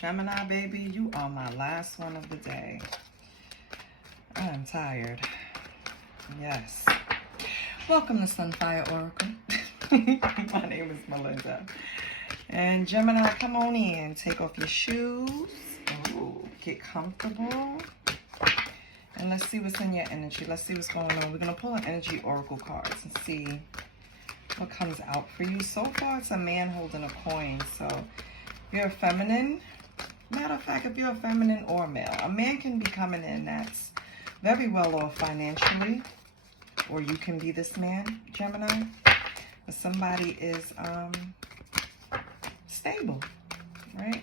Gemini, baby, you are my last one of the day. I am tired. Yes. Welcome to Sunfire Oracle. My name is Melinda. And Gemini, come on in. Take off your shoes. Ooh, get comfortable. And let's see what's in your energy. Let's see what's going on. We're going to pull an energy oracle cards and see what comes out for you. So far, it's a man holding a coin. So if you're a feminine, matter of fact, if you're a feminine or a male, a man can be coming in that's very well off financially. Or you can be this man, Gemini. But somebody is stable, right?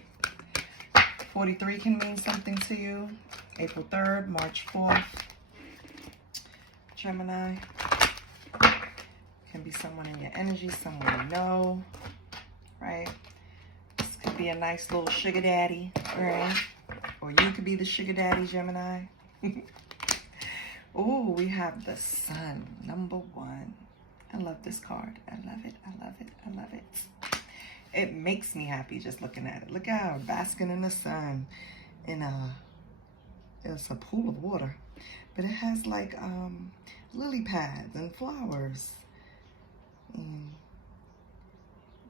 43 can mean something to you. April 3rd, March 4th. Gemini. Can be someone in your energy, someone you know, right? This could be a nice little sugar daddy, right? Or you could be the sugar daddy, Gemini. Oh, we have the sun, number 1. I love this card. I love it. I love it. I love it. It makes me happy just looking at it. Look at her basking in the sun in it's a pool of water, but it has like lily pads and flowers. And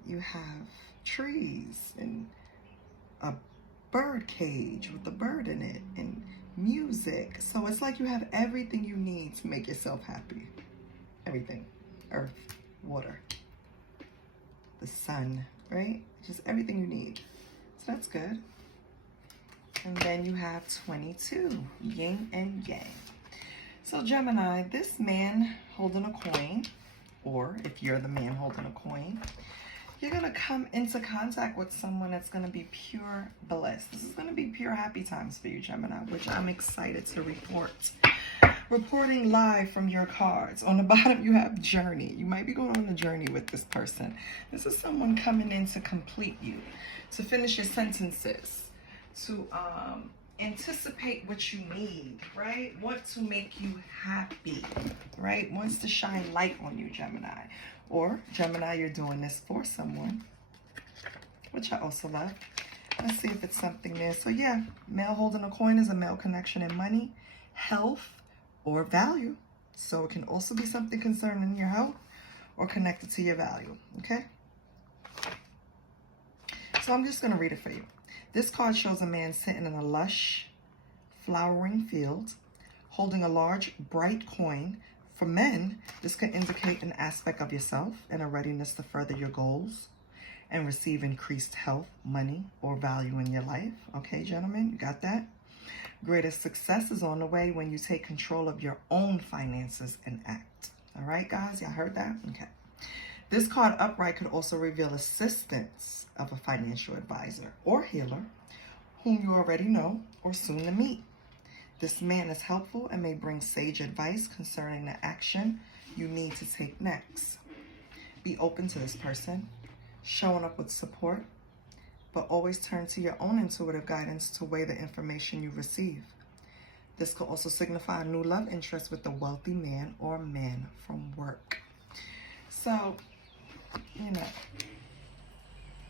you have trees and a bird cage with a bird in it and music. So it's like you have everything you need to make yourself happy. Everything. Earth, water, the sun, right? Just everything you need. So that's good. And then you have 22, yin and yang. So Gemini, this man holding a coin, or if you're the man holding a coin, you're going to come into contact with someone that's going to be pure bliss. This is going to be pure happy times for you, Gemini, which I'm excited to report. Reporting live from your cards. On the bottom, you have journey. You might be going on a journey with this person. This is someone coming in to complete you, to finish your sentences, to anticipate what you need, right? Want to make you happy, right? Wants to shine light on you, Gemini. Or, Gemini, you're doing this for someone, which I also love. Let's see if it's something there. So, yeah, male holding a coin is a male connection in money, health, or value. So it can also be something concerning your health or connected to your value, okay? So I'm just going to read it for you. This card shows a man sitting in a lush, flowering field, holding a large, bright coin. For men, this could indicate an aspect of yourself and a readiness to further your goals and receive increased health, money, or value in your life. Okay, gentlemen, you got that? Greater success is on the way when you take control of your own finances and act. All right, guys, y'all heard that? Okay. This card upright could also reveal assistance of a financial advisor or healer whom you already know or soon to meet. This man is helpful and may bring sage advice concerning the action you need to take next. Be open to this person, showing up with support, but always turn to your own intuitive guidance to weigh the information you receive. This could also signify a new love interest with a wealthy man or man from work. So, you know,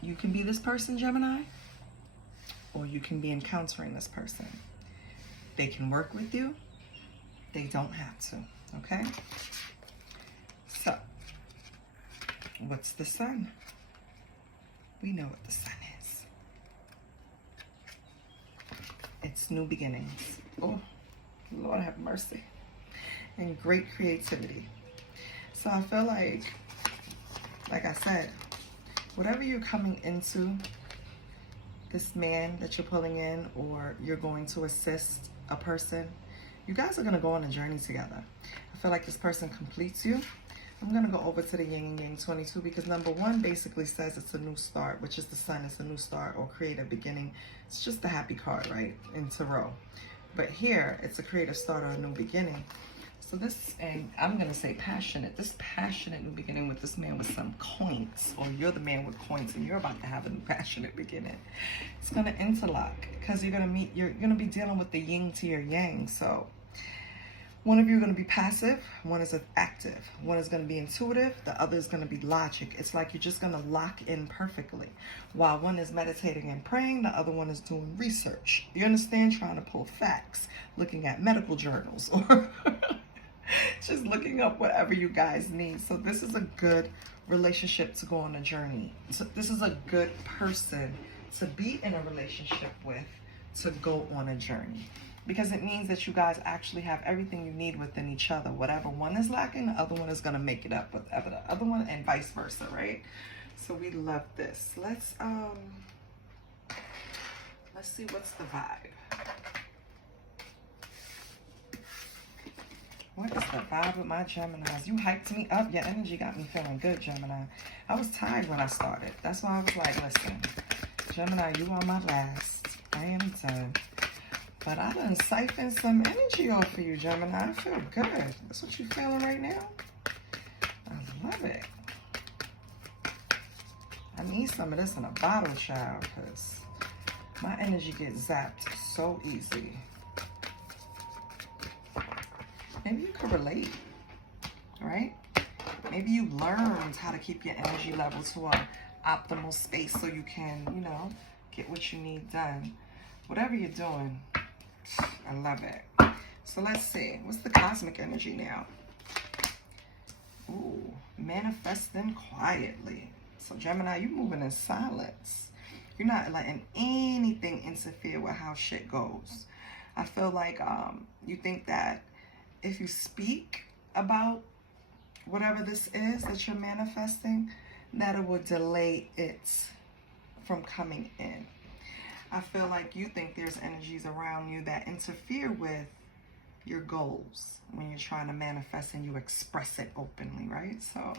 you can be this person, Gemini, or you can be encountering this person. They can work with you. They don't have to, okay? So, what's the sun? We know what the sun is. It's new beginnings. Oh, Lord have mercy. And great creativity. So I feel like I said, whatever you're coming into, this man that you're pulling in, or you're going to assist a person, you guys are going to go on a journey together. I feel like this person completes you. I'm going to go over to the yin and yang 22 because number 1 basically says it's a new start, which is the sun. It's a new start or creative beginning. It's just the happy card, right, in tarot. But here, it's a creative start or a new beginning. So this, and I'm going to say passionate, this passionate new beginning with this man with some coins, or you're the man with coins and you're about to have a new passionate beginning. It's going to interlock because you're going to be dealing with the yin to your yang. So One of you are going to be passive, one is active. One is going to be intuitive, the other is going to be logic. It's like you're just going to lock in perfectly. While one is meditating and praying, the other one is doing research. You understand? Trying to pull facts, looking at medical journals, or just looking up whatever you guys need. So this is a good relationship to go on a journey. So this is a good person to be in a relationship with, to go on a journey. Because it means that you guys actually have everything you need within each other. Whatever one is lacking, the other one is going to make it up with the other one, and vice versa, right? So we love this. Let's see what's the vibe. What is the vibe with my Geminis? You hyped me up. Your energy got me feeling good, Gemini. I was tired when I started. That's why I was like, listen, Gemini, you are my last. I am done. But I done siphoned some energy off of you, Gemini. I feel good. That's what you feeling right now? I love it. I need some of this in a bottle, child, because my energy gets zapped so easy. Maybe you could relate, right? Maybe you learned how to keep your energy level to an optimal space so you can, you know, get what you need done. Whatever you're doing, I love it. So let's see. What's the cosmic energy now? Ooh, manifesting quietly. So Gemini, you moving in silence. You're not letting anything interfere with how shit goes. I feel like you think that if you speak about whatever this is that you're manifesting, that it will delay it from coming in. I feel like you think there's energies around you that interfere with your goals when you're trying to manifest and you express it openly, right? So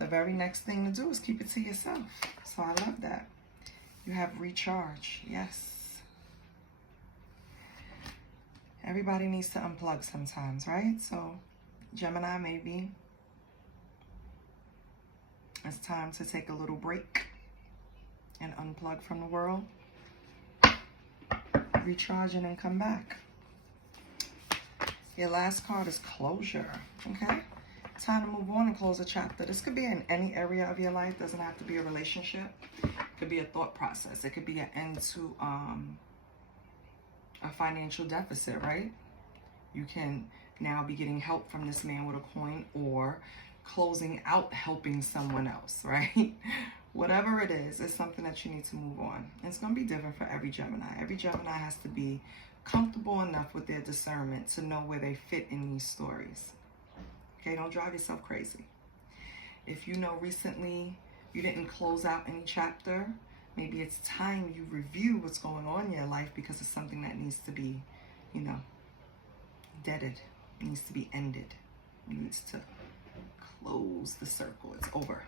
the very next thing to do is keep it to yourself. So I love that. You have recharge. Yes. Everybody needs to unplug sometimes, right? So Gemini, maybe it's time to take a little break and unplug from the world. Recharge and then come back. Your last card is closure. Okay? Time to move on and close a chapter. This could be in any area of your life. Doesn't have to be a relationship. It could be a thought process. It could be an end to a financial deficit, right? You can now be getting help from this man with a coin, or closing out helping someone else, right? Whatever it is, it's something that you need to move on. It's going to be different for every Gemini. Every Gemini has to be comfortable enough with their discernment to know where they fit in these stories. Okay, don't drive yourself crazy. If you know recently you didn't close out any chapter, maybe it's time you review what's going on in your life, because it's something that needs to be, you know, deaded. It needs to be ended. It needs to close the circle. It's over.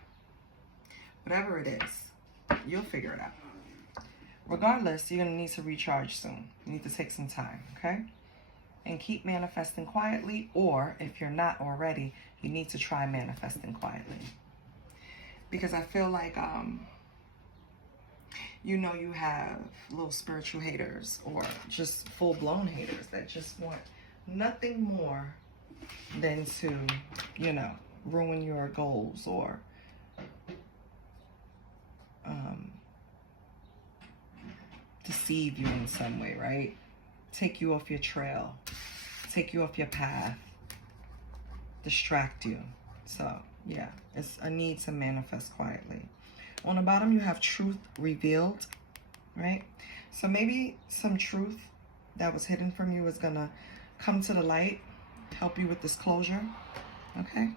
Whatever it is, you'll figure it out. Regardless, you're going to need to recharge soon. You need to take some time, okay? And keep manifesting quietly, or if you're not already, you need to try manifesting quietly. Because I feel like, you know, you have little spiritual haters, or just full-blown haters that just want nothing more than to, you know, ruin your goals, or deceive you in some way, right? Take you off your trail, take you off your path, distract you. So yeah, it's a need to manifest quietly. On the bottom, you have truth revealed, right? So maybe some truth that was hidden from you is gonna come to the light, help you with this closure, okay?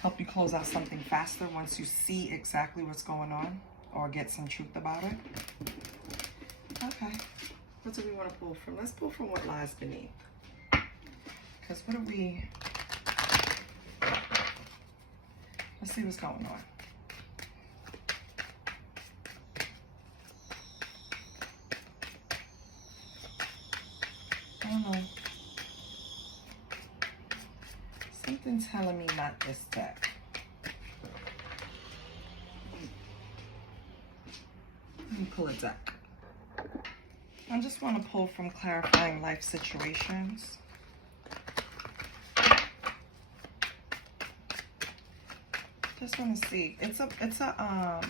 Help you close out something faster once you see exactly what's going on, or get some truth about it. Okay, what do we want to pull from? Let's pull from what lies beneath. Because what do we... Let's see what's going on. I don't know. Something's telling me not this deck. Let me pull a deck. I just want to pull from clarifying life situations. just want to see. It's a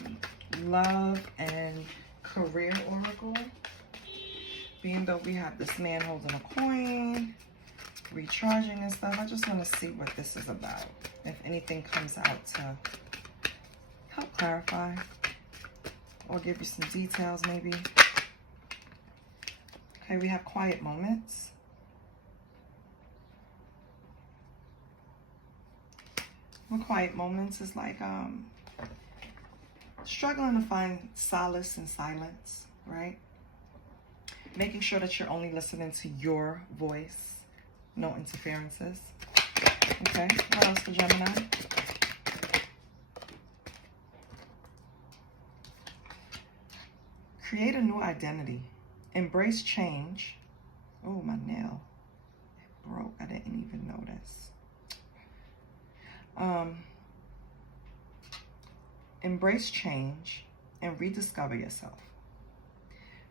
love and career oracle. Being though we have this man holding a coin, recharging and stuff, I just want to see what this is about. If anything comes out to help clarify or give you some details maybe. Okay, we have quiet moments. Well, quiet moments is like struggling to find solace in silence, right? Making sure that you're only listening to your voice, no interferences. Okay, what else for Gemini? Create a new identity. Embrace change. Oh, my nail. It broke. I didn't even notice. Embrace change and rediscover yourself.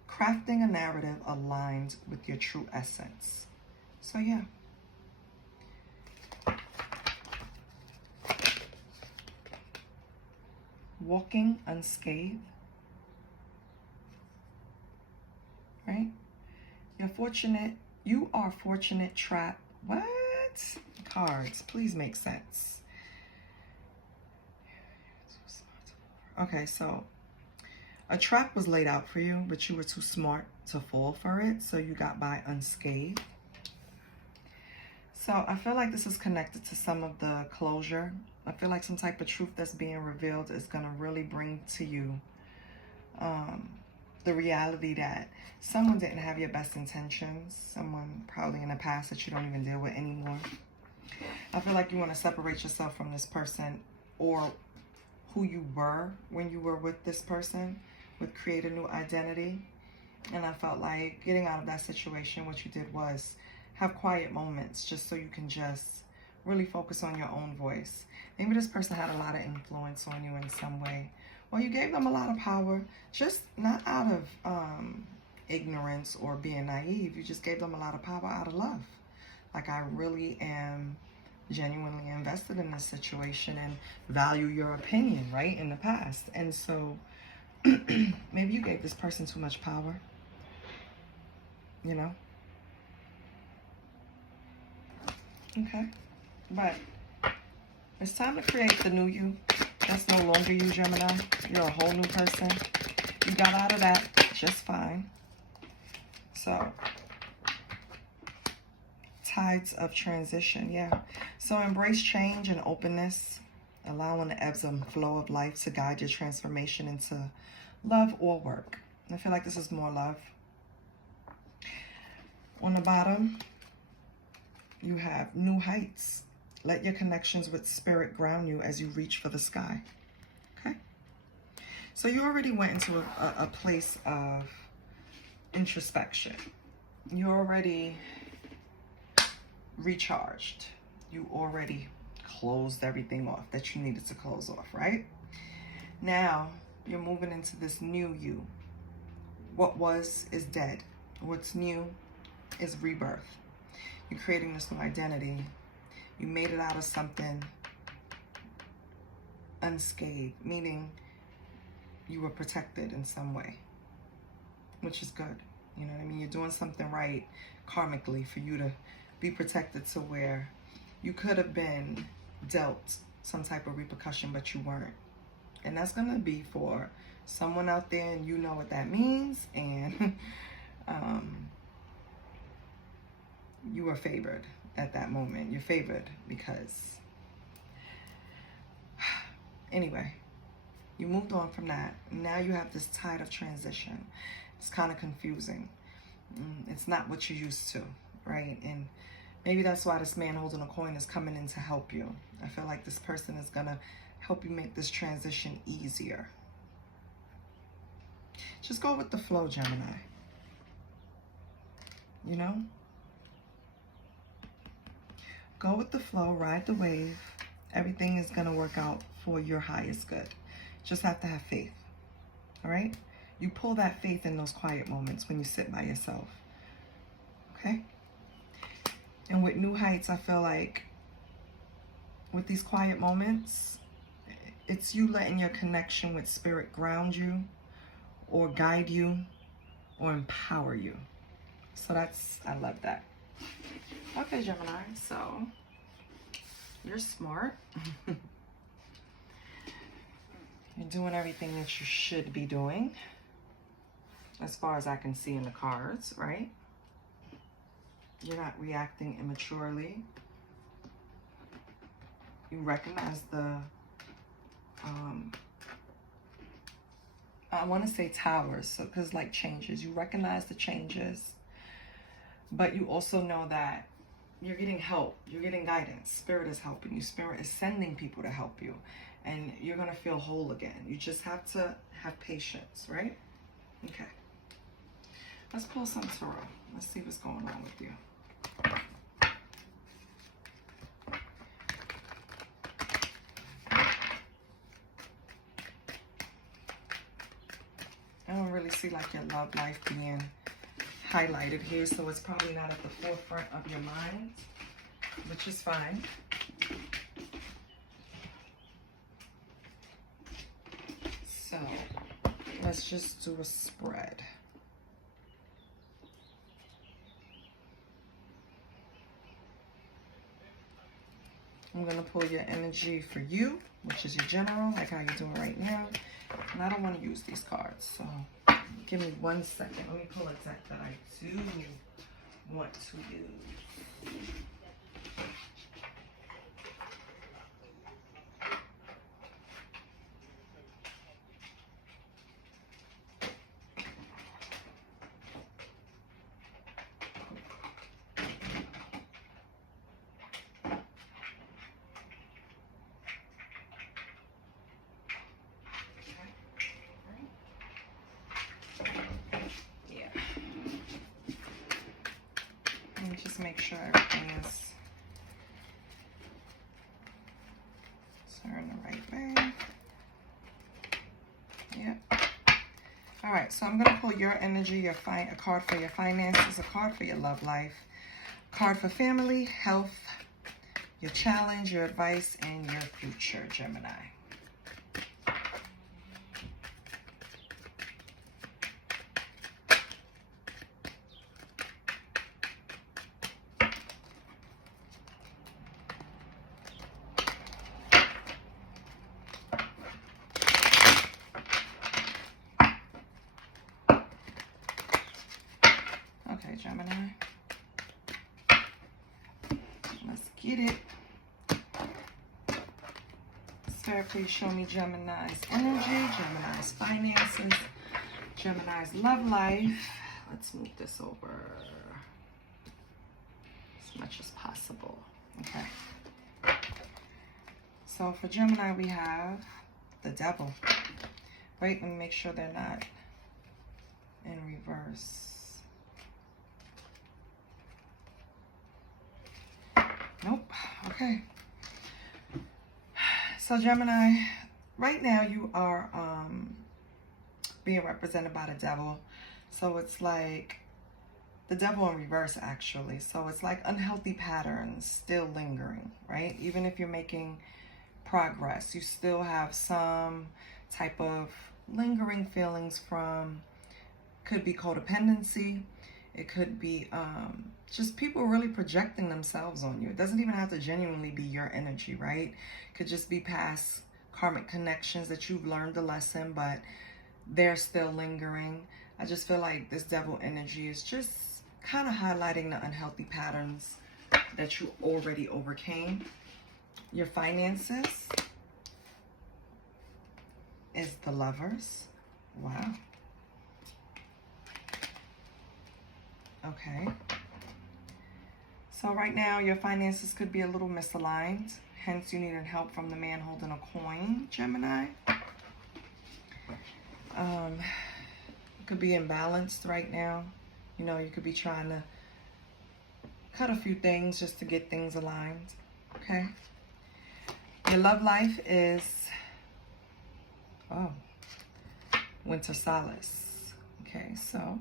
Crafting a narrative aligned with your true essence. So yeah. Walking unscathed. Right? You're fortunate. You are fortunate, trap. What? Cards, please make sense. Okay, so a trap was laid out for you, but you were too smart to fall for it, so you got by unscathed. So I feel like this is connected to some of the closure. I feel like some type of truth that's being revealed is going to really bring to you the reality that someone didn't have your best intentions. Someone probably in the past that you don't even deal with anymore. I feel like you want to separate yourself from this person or who you were when you were with this person, with create a new identity. And I felt like getting out of that situation, what you did was have quiet moments just so you can just really focus on your own voice. Maybe this person had a lot of influence on you in some way. Well, you gave them a lot of power, just not out of ignorance or being naive. You just gave them a lot of power out of love. Like, I really am genuinely invested in this situation and value your opinion, right, in the past. And so maybe you gave this person too much power, you know? Okay, but it's time to create the new you. That's no longer you, Gemini. You're a whole new person. You got out of that just fine. So, tides of transition, yeah. So embrace change and openness, allowing the ebbs and flow of life to guide your transformation into love or work. I feel like this is more love. On the bottom, you have new heights. Let your connections with spirit ground you as you reach for the sky. Okay? So you already went into a place of introspection. You already recharged. You already closed everything off that you needed to close off, right? Now, you're moving into this new you. What was is dead. What's new is rebirth. You're creating this new identity. You made it out of something unscathed, meaning you were protected in some way, which is good. You know what I mean? You're doing something right karmically for you to be protected to where you could have been dealt some type of repercussion, but you weren't. And that's going to be for someone out there, and you know what that means. And you were favored at that moment. You're favored because, anyway, you moved on from that. Now you have this tide of transition. It's kind of confusing. It's not what you're used to, right? And maybe that's why this man holding a coin is coming in to help you. I feel like this person is going to help you make this transition easier. Just go with the flow, Gemini. You know? Go with the flow, ride the wave. Everything is going to work out for your highest good. Just have to have faith. All right? You pull that faith in those quiet moments when you sit by yourself. Okay? And with new heights, I feel like with these quiet moments, it's you letting your connection with spirit ground you or guide you or empower you. So that's, I love that. Okay, Gemini, so you're smart. You're doing everything that you should be doing, as far as I can see in the cards, right? You're not reacting immaturely. You recognize the, I want to say towers, so because like changes. You recognize the changes, but you also know that you're getting help. You're getting guidance. Spirit is helping you. Spirit is sending people to help you. And you're going to feel whole again. You just have to have patience, right? Okay. Let's pull some tarot. Let's see what's going on with you. I don't really see like your love life being highlighted here, so it's probably not at the forefront of your mind, which is fine. So let's just do a spread. I'm going to pull your energy for you, which is your general, like how you're doing right now. And I don't want to use these cards, so give me 1 second. Let me pull a deck that I do want to use. Just make sure everything is turned the right way. Yeah. All right, so I'm going to pull your energy, a card for your finances, a card for your love life, a card for family, health, your challenge, your advice, and your future, Gemini. Okay, Gemini. Let's get it. Spirit, please show me Gemini's energy, Gemini's finances, Gemini's love life. Let's move this over as much as possible. Okay. So for Gemini, we have the Devil. Wait, let me make sure they're not in reverse. Nope. Okay. So Gemini, right now you are being represented by the Devil. So it's like the Devil in reverse, actually. So it's like unhealthy patterns still lingering, right? Even if you're making progress, you still have some type of lingering feelings from, could be codependency. It could be just people really projecting themselves on you. It doesn't even have to genuinely be your energy, right? It could just be past karmic connections that you've learned the lesson, but they're still lingering. I just feel like this Devil energy is just kind of highlighting the unhealthy patterns that you already overcame. Your finances is the Lovers. Wow. Okay. So right now your finances could be a little misaligned. Hence you needed help from the man holding a coin, Gemini. It could be imbalanced right now. You know, you could be trying to cut a few things just to get things aligned. Okay. Your love life is, oh, Winter Solace. Okay, so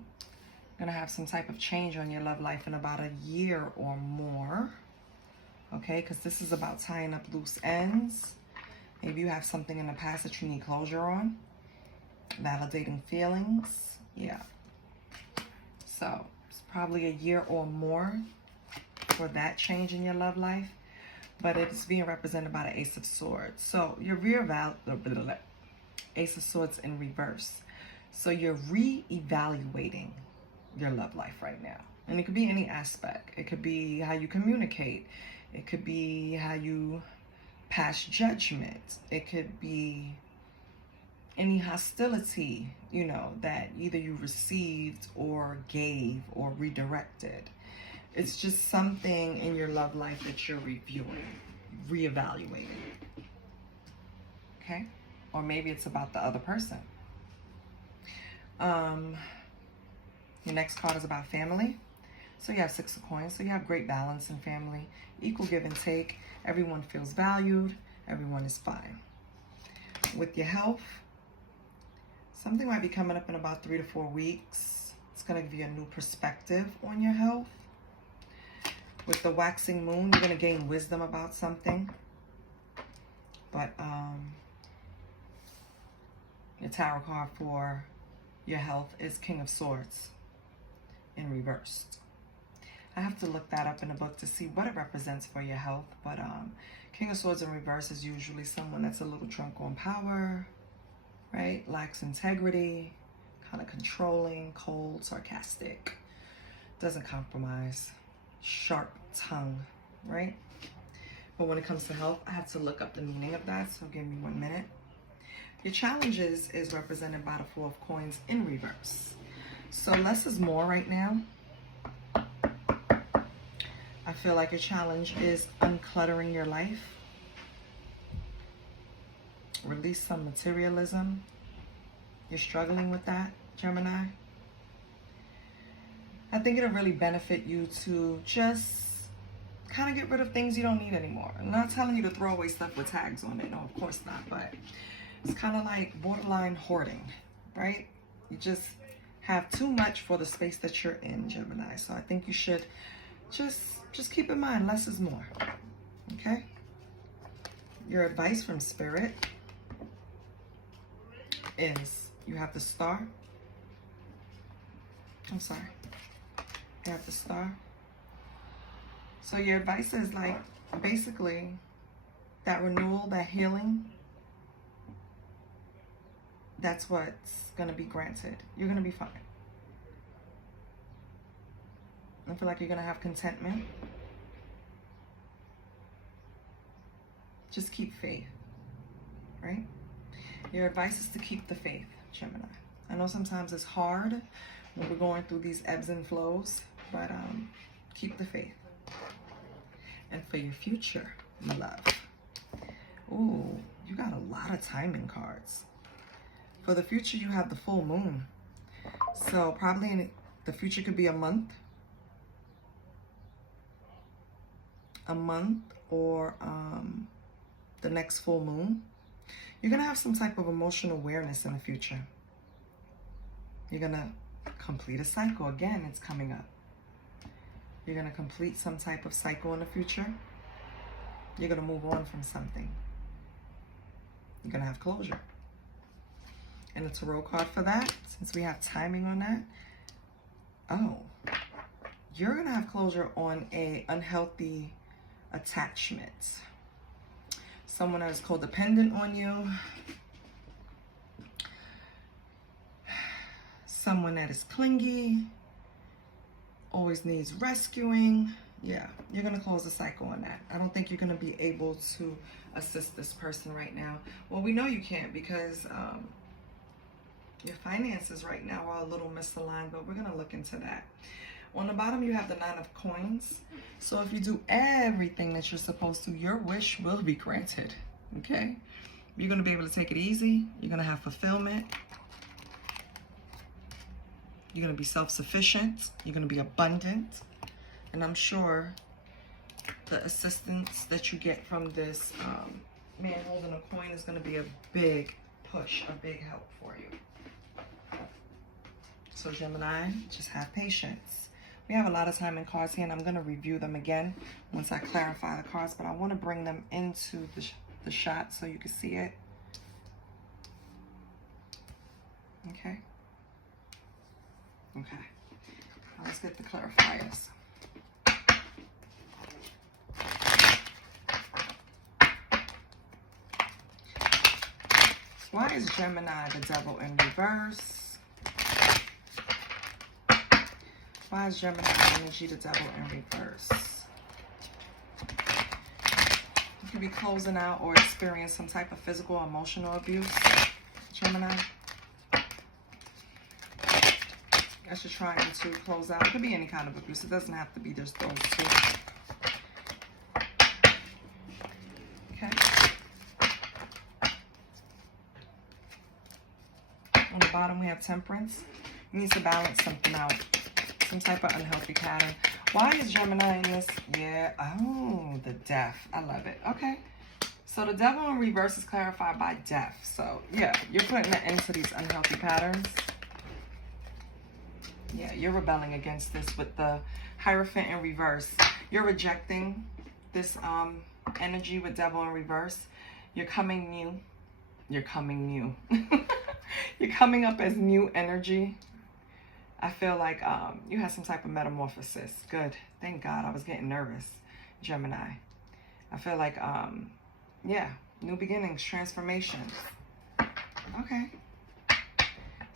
gonna have some type of change on your love life in about a year or more. Okay, because this is about tying up loose ends Maybe you have something in the past that you need closure on. Validating feelings. Yeah. So it's probably a year or more for that change in your love life. But it's being represented by the Ace of Swords. So your Ace of Swords in reverse. So you're re-evaluating your love life right now. And it could be any aspect. It could be how you communicate. It could be how you pass judgment. It could be any hostility, you know, that either you received or gave or redirected. It's just something in your love life that you're reviewing, reevaluating. Okay? Or maybe it's about the other person. Your next card is about family. So you have 6 of coins. So you have great balance in family, equal give and take. Everyone feels valued. Everyone is fine. With your health, something might be coming up in about 3 to 4 weeks. It's going to give you a new perspective on your health. With the waxing moon, you're going to gain wisdom about something. But your tarot card for your health is King of Swords in reverse. I have to look that up in a book to see what it represents for your health. But King of Swords in reverse is usually someone that's a little drunk on power, right? Lacks integrity, kind of controlling, cold, sarcastic, doesn't compromise, sharp tongue, right? But when it comes to health, I have to look up the meaning of that, so give me 1 minute. Your challenges is represented by the 4 of coins in reverse. So less is more right now. I feel like your challenge is uncluttering your life. Release some materialism. You're struggling with that, Gemini. I think it'll really benefit you to just kind of get rid of things you don't need anymore. I'm not telling you to throw away stuff with tags on it. No, of course not. But it's kind of like borderline hoarding, right? You just have too much for the space that you're in, Gemini. So I think you should just keep in mind, less is more, okay? Your advice from Spirit is you have the Star. I'm sorry. You have the Star. So your advice is like, basically, that renewal, that healing, that's what's going to be granted. You're going to be fine. I feel like you're going to have contentment. Just keep faith, right? Your advice is to keep the faith, Gemini. I know sometimes it's hard when we're going through these ebbs and flows, but keep the faith. And for your future, love. Ooh, you got a lot of timing cards. For the future, you have the full moon. So probably in the future could be a month or the next full moon. You're going to have some type of emotional awareness in the future. You're going to complete a cycle. Again, it's coming up. You're going to complete some type of cycle in the future. You're going to move on from something. You're going to have closure. And the tarot card for that, since we have timing on that, oh, you're going to have closure on a unhealthy attachment. Someone that is codependent on you. Someone that is clingy. Always needs rescuing. Yeah, you're going to close the cycle on that. I don't think you're going to be able to assist this person right now. Well, we know you can't because your finances right now are a little misaligned, but we're going to look into that. On the bottom, you have the 9 of coins. So if you do everything that you're supposed to, your wish will be granted, okay? You're going to be able to take it easy. You're going to have fulfillment. You're going to be self-sufficient. You're going to be abundant. And I'm sure the assistance that you get from this man holding a coin is going to be a big push, a big help for you. So Gemini, just have patience. We have a lot of time in cards here, and I'm going to review them again once I clarify the cards, but I want to bring them into the shot so you can see it. Okay. Okay. Now let's get the clarifiers. Why is Gemini the devil in reverse? Why is Gemini energy the devil in reverse? You could be closing out or experience some type of physical or emotional abuse, Gemini. As you're trying to close out. It could be any kind of abuse. It doesn't have to be just those two. Okay. On the bottom, we have temperance. You need to balance something out. Some type of unhealthy pattern. Why is Gemini in this? Yeah. Oh, the death. I love it. Okay. So the devil in reverse is clarified by death. So, yeah, you're putting an end to these unhealthy patterns. Yeah, you're rebelling against this with the Hierophant in reverse. You're rejecting this energy with devil in reverse. You're coming new. You're coming new. You're coming up as new energy. I feel like you had some type of metamorphosis. Good. Thank God. I was getting nervous, Gemini. I feel like, yeah, new beginnings, transformations. Okay.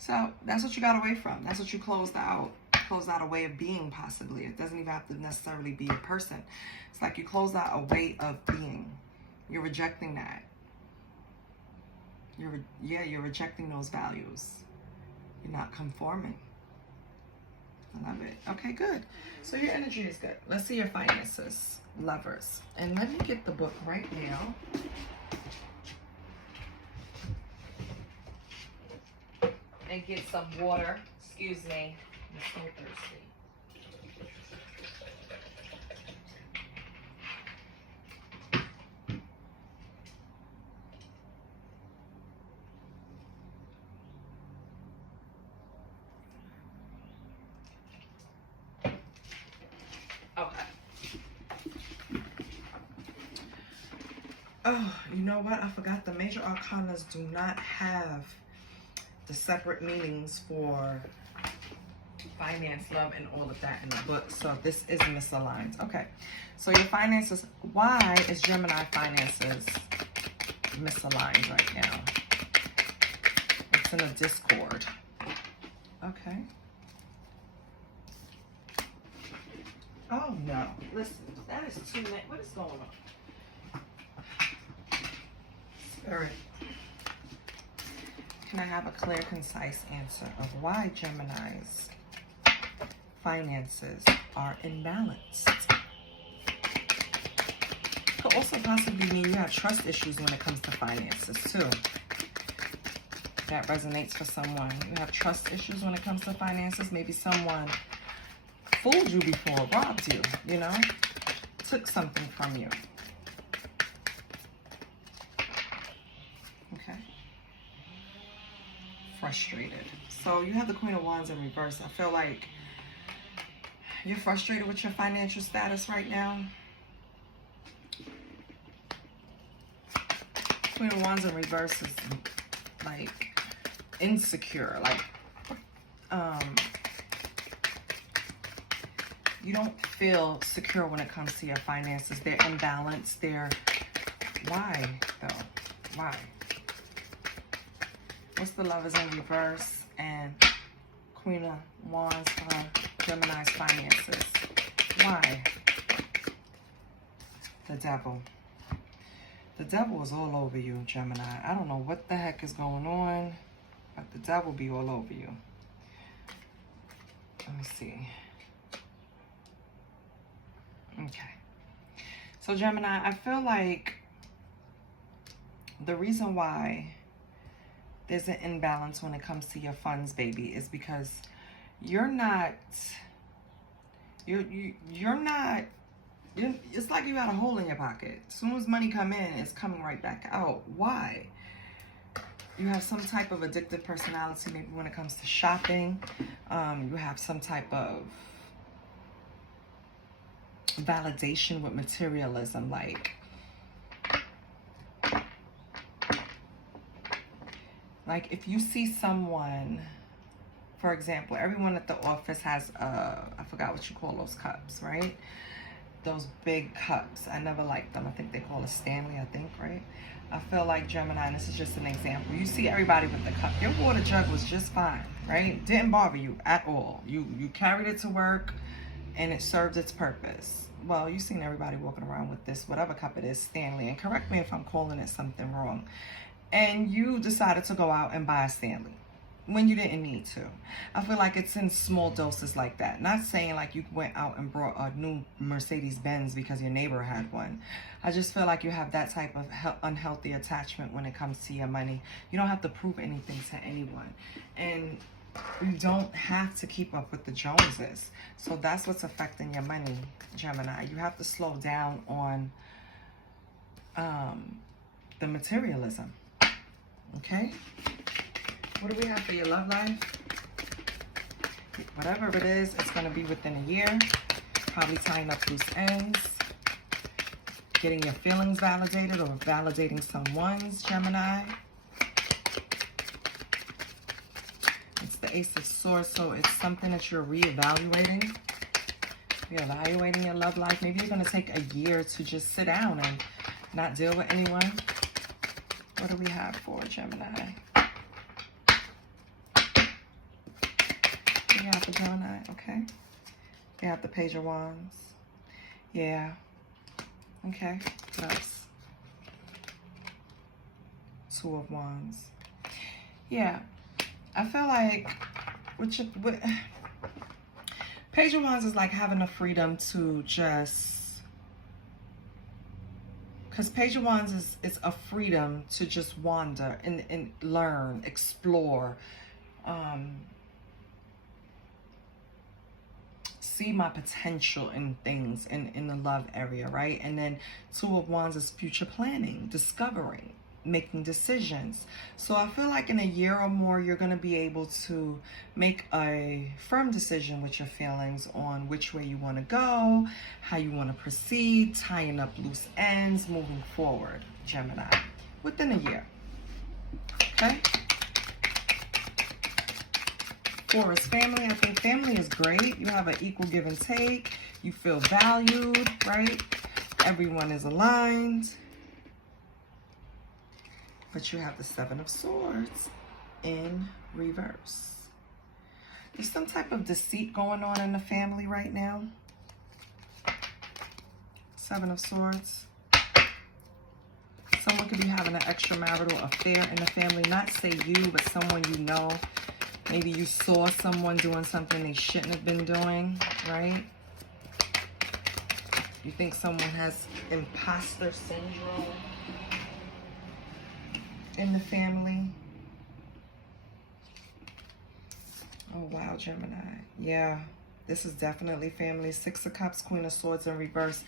So that's what you got away from. That's what you closed out. Closed out a way of being, possibly. It doesn't even have to necessarily be a person. It's like you closed out a way of being. You're rejecting that. You're rejecting those values. You're not conforming. I love it. Okay, good. So your energy is good. Let's see your finances, lovers. And let me get the book right now. And get some water. Excuse me. I'm so thirsty. Okay. Oh, you know what? I forgot the major arcanas do not have the separate meanings for finance, love, and all of that in the book. So this is misaligned. Okay. So your finances, why is Gemini finances misaligned right now? It's in a discord. Okay. Oh no. Listen, that is too much. What is going on? Spirit. Can I have a clear, concise answer of why Gemini's finances are imbalanced? Could also possibly mean you have trust issues when it comes to finances too. That resonates for someone. You have trust issues when it comes to finances. Maybe someone fooled you before, robbed you, you know, took something from you. Okay. Frustrated. So you have the Queen of Wands in reverse. I feel like you're frustrated with your financial status right now. Queen of Wands in reverse is like insecure, like you don't feel secure when it comes to your finances. They're imbalanced. Why though? Why? What's the Lovers in reverse and Queen of Wands for Gemini's finances? Why? The Devil. The devil is all over you, Gemini. I don't know what the heck is going on, but the devil be all over you. Let me see. Okay. So, Gemini, I feel like the reason why there's an imbalance when it comes to your funds, baby, is because you're not, it's like you got a hole in your pocket. As soon as money come in, it's coming right back out. Why? You have some type of addictive personality, maybe when it comes to shopping. You have some type of validation with materialism, like Like if you see someone, for example, everyone at the office has, I forgot what you call those cups, right? Those big cups. I never liked them. I think they call it Stanley, I think, right? I feel like Gemini, and this is just an example. You see everybody with the cup. Your water jug was just fine, right? Didn't bother you at all. You carried it to work and it served its purpose. Well, you've seen everybody walking around with this, whatever cup it is, Stanley. And correct me if I'm calling it something wrong. And you decided to go out and buy a Stanley when you didn't need to. I feel like it's in small doses like that. Not saying like you went out and brought a new Mercedes-Benz because your neighbor had one. I just feel like you have that type of unhealthy attachment when it comes to your money. You don't have to prove anything to anyone. And you don't have to keep up with the Joneses. So that's what's affecting your money, Gemini. You have to slow down on the materialism. Okay? What do we have for your love life? Whatever it is, it's going to be within a year. Probably tying up loose ends. Getting your feelings validated or validating someone's, Gemini. It's the Ace of Swords, so it's something that you're reevaluating. You're evaluating your love life. Maybe you're going to take a year to just sit down and not deal with anyone. What do we have for Gemini? You have the Gemini, okay. You have the Page of Wands. Yeah. Okay. What else? Two of Wands. Yeah. I feel like Page of Wands is like having the freedom to just, because Page of Wands is a freedom to just wander and learn, explore, see my potential in things in the love area, right? And then Two of Wands is future planning, discovering, making decisions. So I feel like in a year or more, you're going to be able to make a firm decision with your feelings on which way you want to go, how you want to proceed, tying up loose ends, moving forward, Gemini, within a year. Okay? Taurus family, I think family is great. You have an equal give and take. You feel valued, right? Everyone is aligned. But you have the Seven of Swords in reverse. There's some type of deceit going on in the family right now. Seven of Swords. Someone could be having an extramarital affair in the family. Not say you, but someone you know. Maybe you saw someone doing something they shouldn't have been doing, right? You think someone has imposter syndrome in the family. Oh, wow, Gemini. Yeah, this is definitely family. Six of Cups, Queen of Swords in reverse.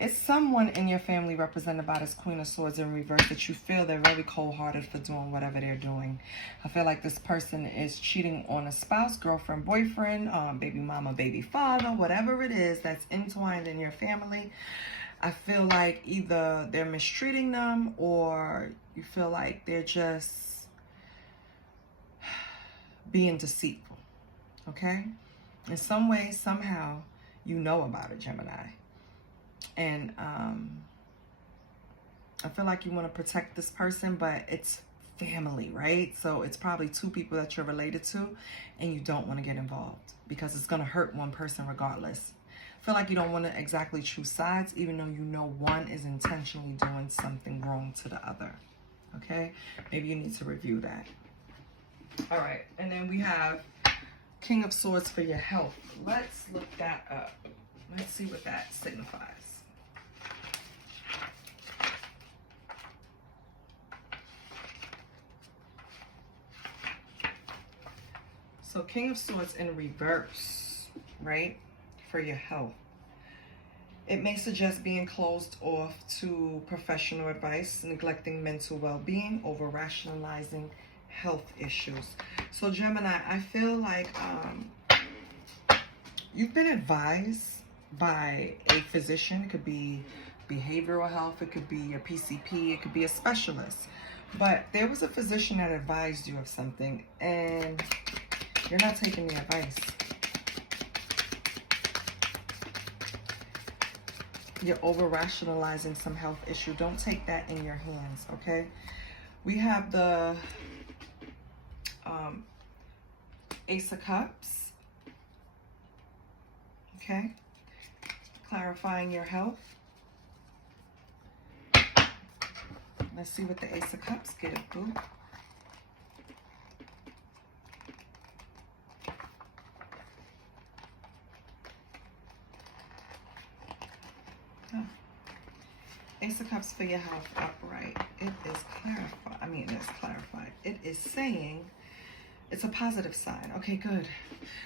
It's someone in your family represented by this Queen of Swords in reverse that you feel they're very cold-hearted for doing whatever they're doing. I feel like this person is cheating on a spouse, girlfriend, boyfriend, baby mama, baby father, whatever it is that's entwined in your family. I feel like either they're mistreating them or you feel like they're just being deceitful, okay? In some way, somehow, you know about it, Gemini. And I feel like you want to protect this person, but it's family, right? So it's probably two people that you're related to, and you don't want to get involved because it's going to hurt one person regardless. I feel like you don't want to exactly choose sides, even though you know one is intentionally doing something wrong to the other, okay? Maybe you need to review that. All right, and then we have King of Swords for your health. Let's look that up. Let's see what that signifies. So King of Swords in reverse, right, for your health. It may suggest being closed off to professional advice, neglecting mental well-being, over rationalizing health issues. So Gemini, I feel like you've been advised by a physician. It could be behavioral health, it could be a PCP, it could be a specialist But there was a physician that advised you of something, and you're not taking the advice. You're over-rationalizing some health issue. Don't take that in your hands, okay? We have the Ace of Cups, okay? Clarifying your health. Let's see what the Ace of Cups give, boo. Oh. Ace of Cups for your health upright. It is clarified. I mean, it's clarified. It is saying it's a positive sign. Okay, good.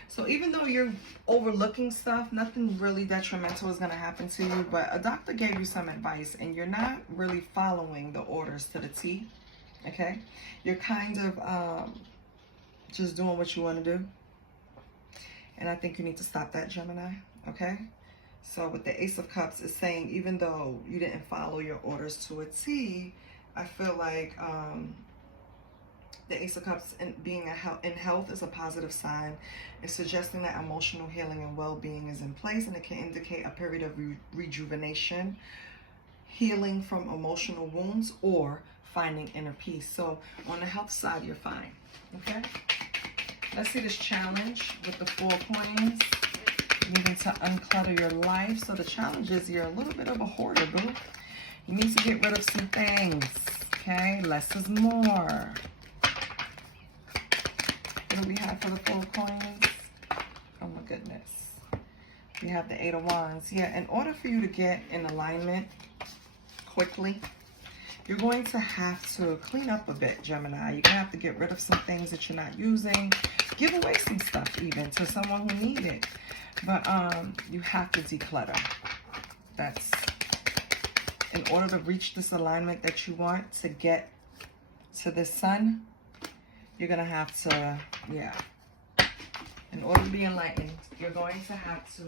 So even though you're overlooking stuff, nothing really detrimental is going to happen to you. But a doctor gave you some advice and you're not really following the orders to the T. Okay? You're kind of just doing what you want to do. And I think you need to stop that, Gemini. Okay? So with the Ace of Cups, it's saying even though you didn't follow your orders to a T, I feel like the Ace of Cups being in health is a positive sign. It's suggesting that emotional healing and well-being is in place, and it can indicate a period of rejuvenation, healing from emotional wounds, or finding inner peace. So on the health side, you're fine. Okay? Let's see this challenge with the 4 coins. Needing to unclutter your life. So the challenge is you're a little bit of a hoarder, boo. You need to get rid of some things. Okay? Less is more. What do we have for the 4 coins? Oh my goodness. We have the 8 of Wands. Yeah, in order for you to get in alignment quickly, you're going to have to clean up a bit, Gemini. You're going to have to get rid of some things that you're not using. Give away some stuff even to someone who needs it. But you have to declutter. That's in order to reach this alignment that you want to get to the sun. You're going to have to, yeah. In order to be enlightened, you're going to have to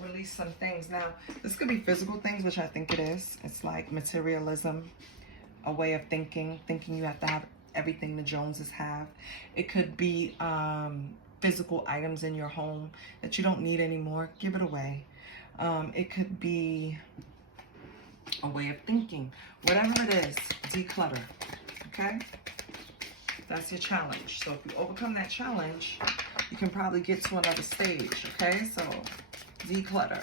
release some things. Now, this could be physical things, which I think it is. It's like materialism, a way of thinking you have to have everything the Joneses have. It could be physical items in your home that you don't need anymore. Give it away. It could be a way of thinking. Whatever it is, declutter. Okay? That's your challenge. So if you overcome that challenge, you can probably get to another stage. Okay? So declutter.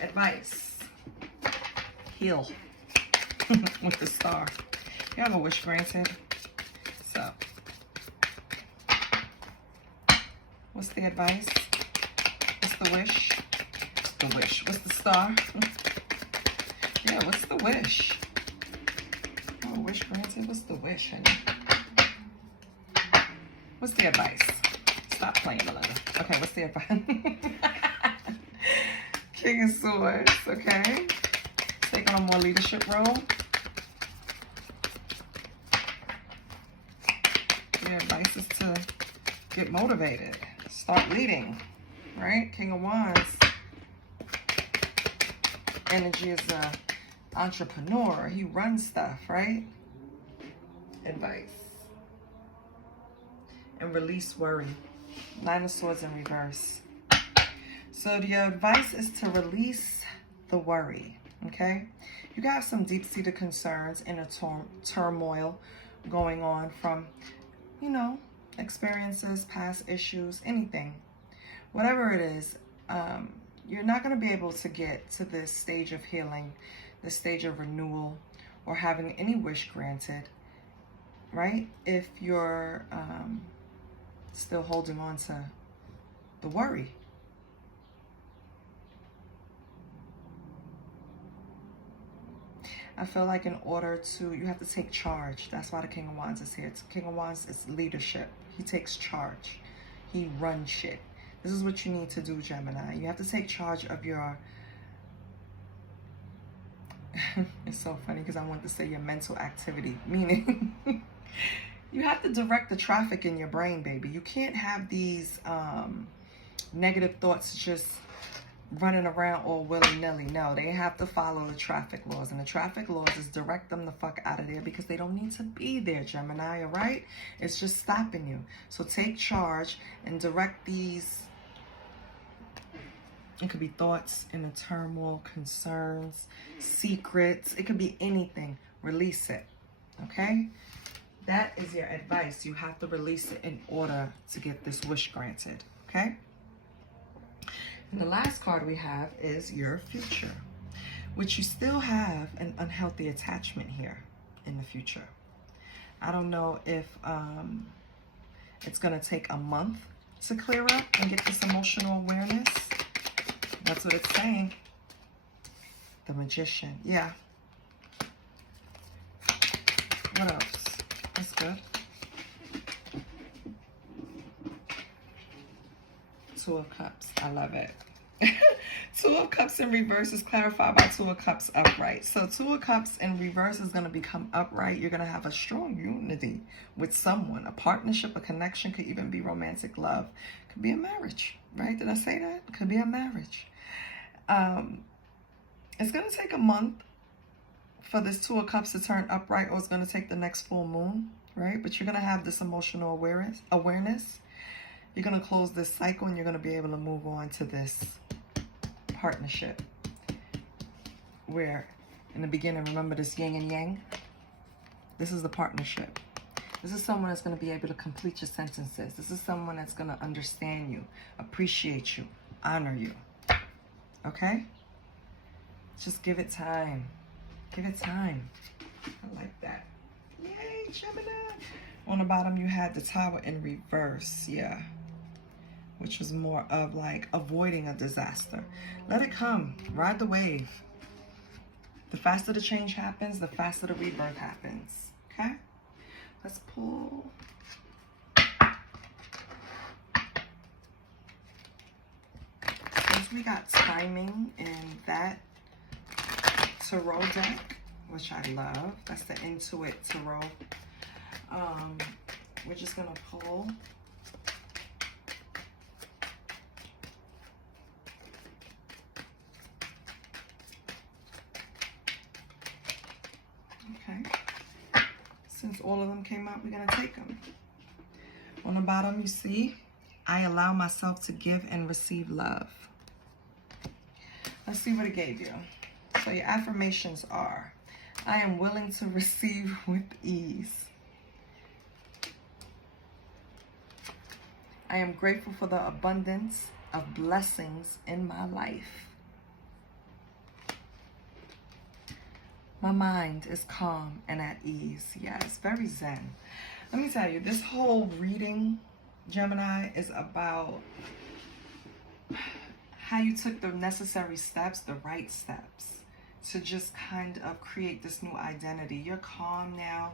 Advice. Heal. With the star. You have a wish granted. So what's the advice? What's the wish? The wish. What's the star? Yeah, what's the wish? Oh, wish granted. What's the wish, honey? What's the advice? Stop playing, Melinda. Okay, what's the advice? King of Swords, okay? Taking on a more leadership role. Your advice is to get motivated. Start leading, right? King of Wands. Energy is an entrepreneur. He runs stuff, right? Advice. And release worry. 9 of Swords in reverse. So your advice is to release the worry, okay? You got some deep-seated concerns, inner turmoil going on from, you know, experiences, past issues, anything. Whatever it is, you're not going to be able to get to this stage of healing, this stage of renewal, or having any wish granted, right? If you're still holding on to the worry. I feel like in order to, you have to take charge. That's why the King of Wands is here. King of Wands is leadership. He takes charge. He runs shit. This is what you need to do, Gemini. You have to take charge of your... It's so funny because I want to say your mental activity. Meaning, you have to direct the traffic in your brain, baby. You can't have these negative thoughts just running around all willy-nilly. No, they have to follow the traffic laws. And the traffic laws is direct them the fuck out of there because they don't need to be there, Gemini, all right? It's just stopping you. So take charge and direct these. It could be thoughts, inner turmoil, concerns, secrets. It could be anything. Release it, okay? That is your advice. You have to release it in order to get this wish granted, okay? And the last card we have is your future, which you still have an unhealthy attachment here in the future. I don't know if it's going to take a month to clear up and get this emotional awareness. That's what it's saying. The Magician. Yeah. What else? That's good. Two of Cups. I love it. Two of Cups in reverse is clarified by Two of Cups upright. So Two of Cups in reverse is going to become upright. You're going to have a strong unity with someone. A partnership, a connection, could even be romantic love. Could be a marriage, right? Did I say that? Could be a marriage. It's going to take a month for this Two of Cups to turn upright, or it's going to take the next full moon, right? But you're going to have this emotional awareness. You're going to close this cycle and you're going to be able to move on to this partnership where in the beginning, remember this yin and yang? This is the partnership. This is someone that's going to be able to complete your sentences. This is someone that's going to understand you, appreciate you, honor you. Okay? Just give it time. Give it time. I like that. Yay, Gemini. On the bottom, you had the Tower in reverse. Yeah. Which was more of like avoiding a disaster. Let it come. Ride the wave. The faster the change happens, the faster the rebirth happens. Okay? Let's pull. Since we got timing in that tarot deck, which I love. That's the Intuit Tarot. We're just going to pull. Okay. Since all of them came out, we're going to take them. On the bottom, you see, I allow myself to give and receive love. Let's see what it gave you. So your affirmations are, I am willing to receive with ease. I am grateful for the abundance of blessings in my life. My mind is calm and at ease. Yes, very zen. Let me tell you, this whole reading, Gemini, is about how you took the necessary steps, the right steps, to just kind of create this new identity. You're calm now.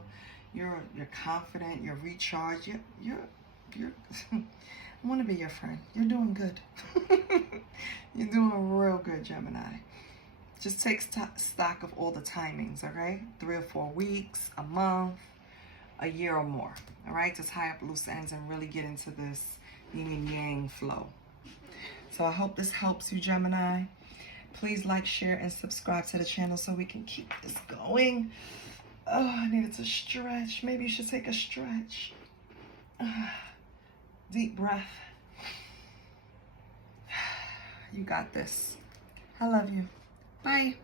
You're confident. You're recharged. You're I want to be your friend. You're doing good. You're doing real good, Gemini. Just take stock of all the timings, okay? 3 or 4 weeks, a month, a year or more, all right? To tie up loose ends and really get into this yin and yang flow. So I hope this helps you, Gemini. Please like, share, and subscribe to the channel so we can keep this going. Oh, I needed to stretch. Maybe you should take a stretch. Deep breath. You got this. I love you. Bye.